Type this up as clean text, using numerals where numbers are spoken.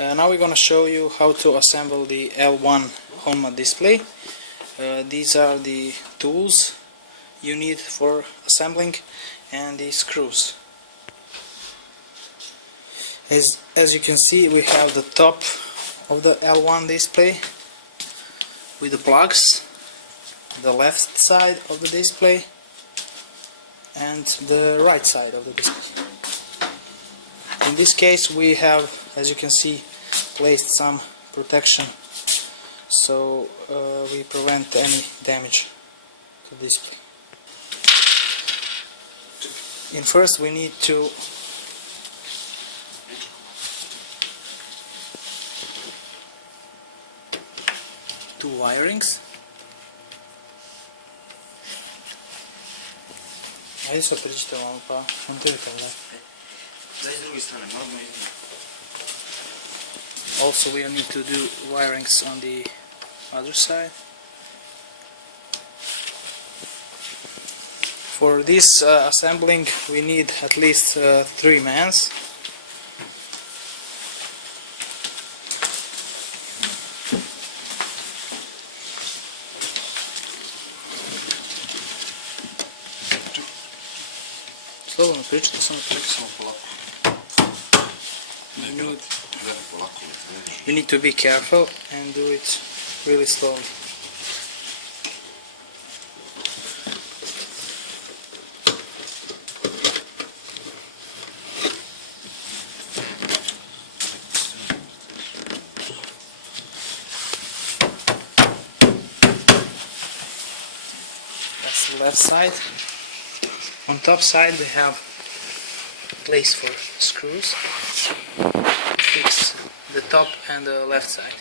Now we're going to show you how to assemble the L1 HomeMod display. These are the tools you need for assembling and the screws. As you can see, we have the top of the L1 display with the plugs, the left side of the display and the right side of the display. In this case we have, as you can see, placed some protection so we prevent any damage to the display. First we need to two wirings. Ajde se pričite malo pa montirajte ovdje. Also we need to do wirings on the other side. For this assembling we need at least 3 mans. Slobodno pričajte, samo polako. You need to be careful and do it really slowly. That's the left side. On top side we have place for screws to fix the top and the left side.